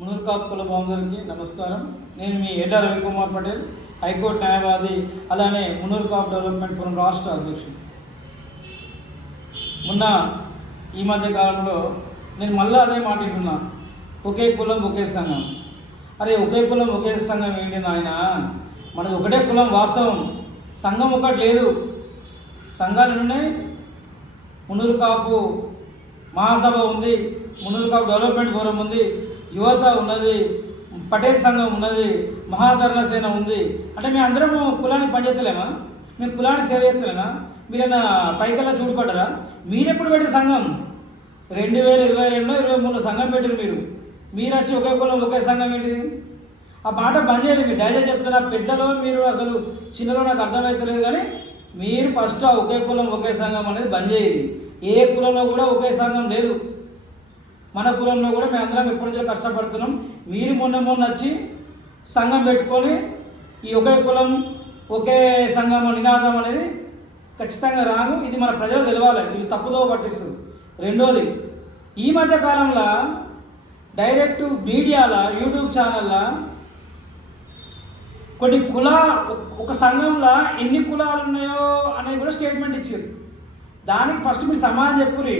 మునుర్కాపు కుల బాంధవులకి నమస్కారం. నేను మీ ఎడ్ల రవికుమార్ పటేల్ హైకోర్టు న్యాయవాది అలానే మునుర్కాపు డెవలప్మెంట్ ఫోరం రాష్ట్ర అధ్యక్షుడు. మొన్న ఈ మధ్య కాలంలో నేను మళ్ళీ అదే మాట ఒకే కులం ఒకే సంఘం. అరే ఒకే కులం ఒకే సంఘం ఏంటి నాయన? మనది ఒకటే కులం వాస్తవం. సంఘం ఒకటి లేదు. సంఘాలు ఉన్నాయి? మున్నూరు కాపు మహాసభ ఉంది మున్నూరు కాపు డెవలప్మెంట్ ఫోరం ఉంది యువత ఉన్నది పటేల్ సంఘం ఉన్నది మహాధరణ సేన ఉంది. అంటే మేము అందరము కులానికి పనిచేస్తలేమా మేము కులానికి సేవ చేస్తలేనా మీరైనా పైకల్లా చూడపడ్డరా? మీరెప్పుడు పెట్టిన సంఘం? రెండు వేల ఇరవై రెండులో ఇరవై మూడులో సంఘం పెట్టారు మీరు. మీరు వచ్చి ఒకే కులం ఒకే సంఘం ఏంటిది? ఆ మాట బంద్ చేయాలి మీరు డైజెస్ట్ చెప్తున్నా పెద్దలో మీరు అసలు చిన్నలో నాకు అర్థమవుతలేదు కానీ మీరు ఫస్ట్ ఒకే కులం ఒకే సంఘం అనేది బంద్ చేయాలి ఏ కులంలో కూడా ఒకే సంఘం లేదు. మన కులంలో కూడా మేము అందరం ఎప్పటి కష్టపడుతున్నాం. మీరు మొన్న మొన్న వచ్చి సంఘం పెట్టుకొని ఈ ఒకే కులం ఒకే సంఘం నినాదం అనేది ఖచ్చితంగా రాను. ఇది మన ప్రజలు తెలవాలి. వీళ్ళు తప్పుదో పట్టిస్తుంది రెండోది ఈ మధ్య కాలంలో డైరెక్ట్ మీడియాల యూట్యూబ్ ఛానల్లో కొన్ని కుల ఒక సంఘంలో ఎన్ని కులాలు ఉన్నాయో అనేది కూడా స్టేట్మెంట్ ఇచ్చారు. దానికి ఫస్ట్ మీరు సమాధానం చెప్పుర్రి.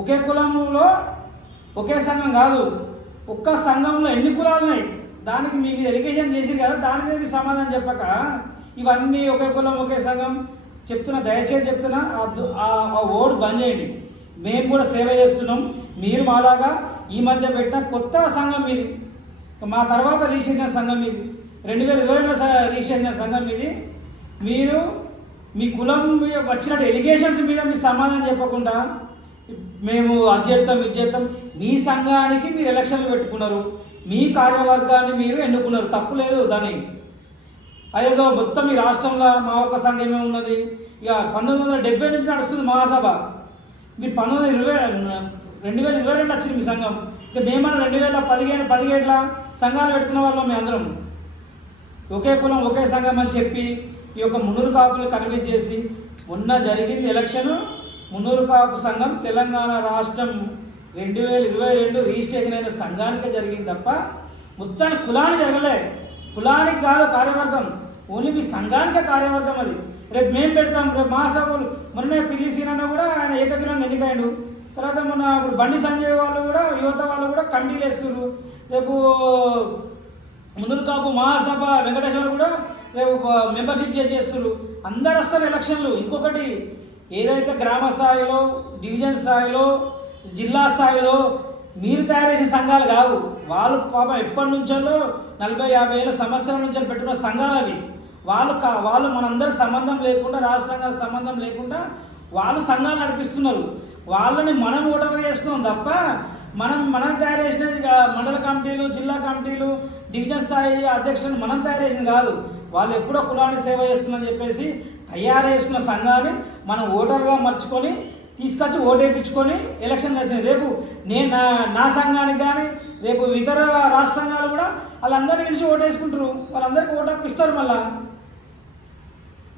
ఒకే కులంలో ఒకే సంఘం కాదు ఒక్క సంఘంలో ఎన్ని కులాలు ఉన్నాయి? దానికి మీ మీద ఎలిగేషన్ చేసిరు కదా దాని మీద మీ సమాధానం చెప్పక ఇవన్నీ ఒకే కులం ఒకే సంఘం చెప్తున్నా దయచేసి చెప్తున్నా ఆ ఆ- ఓడు బంద్ చేయండి. మేము కూడా సేవ చేస్తున్నాం మీరు మాలాగా ఈ మధ్య పెట్టిన కొత్త సంఘం మీది మా తర్వాత రిజిస్టర్ చేసిన సంఘం మీది రెండు వేల ఇరవైలో రిజిస్టర్ చేసిన సంఘం మీది మీరు మీ కులం మీద వచ్చినట్టు ఎలిగేషన్స్ మీద మీ సమాధానం చెప్పకుండా మేము అది చేస్తాం మీ సంఘానికి మీరు ఎలక్షన్లు పెట్టుకున్నారు. మీ కార్యవర్గాన్ని మీరు ఎన్నుకున్నారు. తప్పు లేదు దాని. అదేదో మొత్తం ఈ రాష్ట్రంలో మా ఒక్క సంఘమే ఉన్నది. ఇక పంతొమ్మిది వందల డెబ్బై నుంచి నడుస్తుంది మహాసభ. మీరు పంతొమ్మిది ఇరవై రెండు వేల ఇరవై రెండు వచ్చింది మీ సంఘం. ఇక మేమన్నా రెండు వేల పదిహేను పదిహేడుల సంఘాలు పెట్టుకున్న వాళ్ళం మీ అందరం. ఒకే కులం ఒకే సంఘం అని చెప్పి ఈ యొక్క మునురు కాపులు కన్విన్స్ చేసి మొన్న జరిగింది ఎలక్షను మున్నూరు కాపు సంఘం తెలంగాణ రాష్ట్రం రెండు వేల ఇరవై రెండు రిజిస్ట్రేషన్ అయిన సంఘానికే జరిగింది తప్ప మొత్తానికి కులానికి జరగలే. కులానికి కాదు కార్యవర్గం. ఓన్లీ మీ సంఘానికే కార్యవర్గం అది. రేపు మేము పెడతాం రేపు మా సభలు మొన్న పిల్లి కూడా ఆయన ఏకగ్రంగా ఎన్నికైండు. తర్వాత మొన్న ఇప్పుడు బండి సంజయ్ వాళ్ళు కూడా యువత వాళ్ళు కూడా కండీలు వేస్తున్నారు రేపు ముందు కాపు మహాసభ వెంకటేశ్వర కూడా రేపు మెంబర్షిప్ చేస్తున్నారు అందరు వస్తారు ఎలక్షన్లు. ఇంకొకటి ఏదైతే గ్రామ స్థాయిలో డివిజన్ స్థాయిలో జిల్లా స్థాయిలో మీరు తయారు చేసే సంఘాలు కావు. వాళ్ళు పాపం ఎప్పటి నుంచో నలభై యాభై ఏళ్ళ సంవత్సరం నుంచి పెట్టుకున్న సంఘాలు అవి. వాళ్ళు కా వాళ్ళు మనందరి సంబంధం లేకుండా రాష్ట్ర సంఘాల సంబంధం లేకుండా వాళ్ళు సంఘాలు నడిపిస్తున్నారు. వాళ్ళని మనం ఓటర్లు చేసుకున్నాం తప్ప మనం మనం తయారు చేసిన మండల కమిటీలు జిల్లా కమిటీలు డివిజన్ స్థాయి అధ్యక్షులను మనం తయారు చేసింది కాదు. వాళ్ళు ఎప్పుడో కులాన్ని సేవ చేస్తుందని చెప్పేసి తయారు చేసుకున్న సంఘాన్ని మనం ఓటర్గా మర్చుకొని తీసుకొచ్చి ఓటేపించుకొని ఎలక్షన్ నడిచింది రేపు నేను నా నా సంఘానికి కానీ రేపు ఇతర రాష్ట్ర సంఘాలు కూడా వాళ్ళందరినీ కలిసి ఓటేసుకుంటారు వాళ్ళందరికీ ఓటు హక్కు ఇస్తారు మళ్ళా.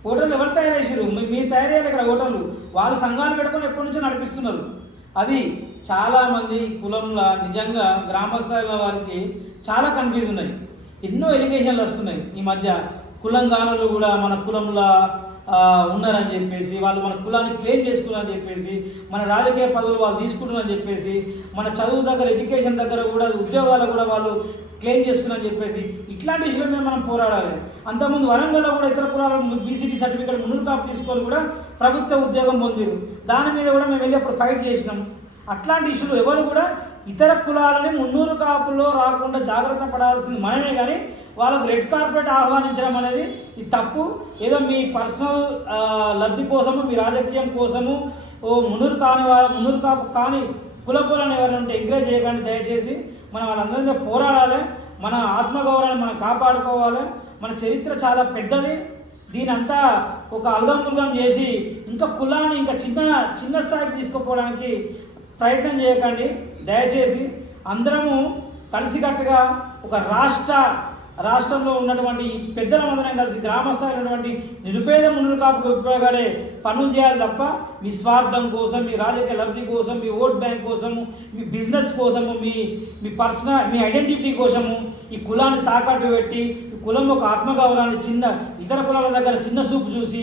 ఓటర్లు ఎవరు తయారు చేసారు మీరు తయారు చేయాలి ఇక్కడ ఓటర్లు. వాళ్ళు సంఘాలు పెట్టుకొని ఎప్పటి నుంచో నడిపిస్తున్నారు. అది చాలామంది కులంలో నిజంగా గ్రామ స్థాయిలో వారికి చాలా కన్ఫ్యూజ్ ఉన్నాయి. ఎన్నో ఎలిగేషన్లు వస్తున్నాయి ఈ మధ్య. కులంగానలు కూడా మన కులంలో ఉన్నారని చెప్పేసి వాళ్ళు మన కులాన్ని క్లెయిమ్ చేసుకున్నారని చెప్పేసి మన రాజకీయ పదవులు వాళ్ళు తీసుకుంటున్నారని చెప్పేసి మన చదువు దగ్గర ఎడ్యుకేషన్ దగ్గర కూడా ఉద్యోగాలు కూడా వాళ్ళు క్లెయిమ్ చేస్తున్నారని చెప్పేసి ఇట్లాంటి విషయంలో మీద మనం పోరాడాలి. అంతకుముందు వరంగల్లో కూడా ఇతర కులాలు బీసీటీ సర్టిఫికేట్ మునులు కాపు తీసుకొని కూడా ప్రభుత్వ ఉద్యోగం పొందిరు. దాని మీద కూడా మేము వెళ్ళి అప్పుడు ఫైట్ చేసినాం. అట్లాంటి ఇష్యూలు ఎవరు కూడా ఇతర కులాలని మున్నూరు కాపులో రాకుండా జాగ్రత్త పడాల్సింది మనమే కానీ వాళ్ళకు రెడ్ కార్పెట్ ఆహ్వానించడం అనేది ఇది తప్పు. ఏదో మీ పర్సనల్ లబ్ధి కోసము మీ రాజకీయం కోసము ఓ మున్నూరు కాని వాళ్ళ మున్నూరు కాపు కాని కుల కులని ఎవరైనా ఉంటే ఎంకరేజ్ చేయకండి దయచేసి. మనం వాళ్ళందరితో పోరాడాలి. మన ఆత్మగౌరవాన్ని మనం కాపాడుకోవాలి. మన చరిత్ర చాలా పెద్దది. దీనంతా ఒక అల్గంపుల్గం చేసి ఇంకా కులాన్ని ఇంకా చిన్న చిన్న స్థాయికి తీసుకుపోవడానికి ప్రయత్నం చేయకండి. దయచేసి అందరము కలిసికట్టుగా ఒక రాష్ట్ర రాష్ట్రంలో ఉన్నటువంటి పెద్దలందరం కలిసి గ్రామస్థాయిలో ఉన్నటువంటి నిరుపేద మునులు కాపుకు ఉపయోగపడే పనులు చేయాలి తప్ప మీ స్వార్థం కోసం మీ రాజకీయ లబ్ధి కోసం మీ ఓట్ బ్యాంక్ కోసము మీ బిజినెస్ కోసము మీ మీ పర్సనల్ మీ ఐడెంటిటీ కోసము ఈ కులాన్ని తాకట్టు పెట్టి ఈ కులం ఒక ఆత్మగౌరవాన్ని చిన్న ఇతర కులాల దగ్గర చిన్న చూపు చూసి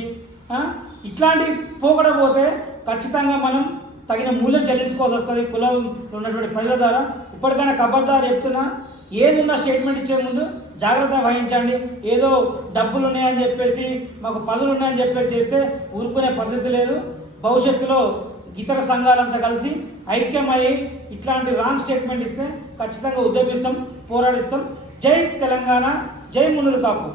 ఇట్లాంటివి ఇట్లాంటి పోకడపోతే ఖచ్చితంగా మనం తగిన మూల్యం చెల్లించుకోవాల్సి వస్తుంది కులంలో ఉన్నటువంటి ప్రజల ద్వారా. ఇప్పటికైనా కబర్దారు చెప్తున్నా ఏది ఉన్న స్టేట్మెంట్ ఇచ్చే ముందు జాగ్రత్త వహించండి. ఏదో డబ్బులు ఉన్నాయని చెప్పేసి మాకు పదులు ఉన్నాయని చెప్పేసి చేస్తే ఊరుకునే పరిస్థితి లేదు. భవిష్యత్తులో ఇతర సంఘాలంతా కలిసి ఐక్యమయ్యి ఇట్లాంటి రాంగ్ స్టేట్మెంట్ ఇస్తే ఖచ్చితంగా ఉద్యమిస్తాం పోరాడిస్తాం. జై తెలంగాణ జై మునులు కాపు.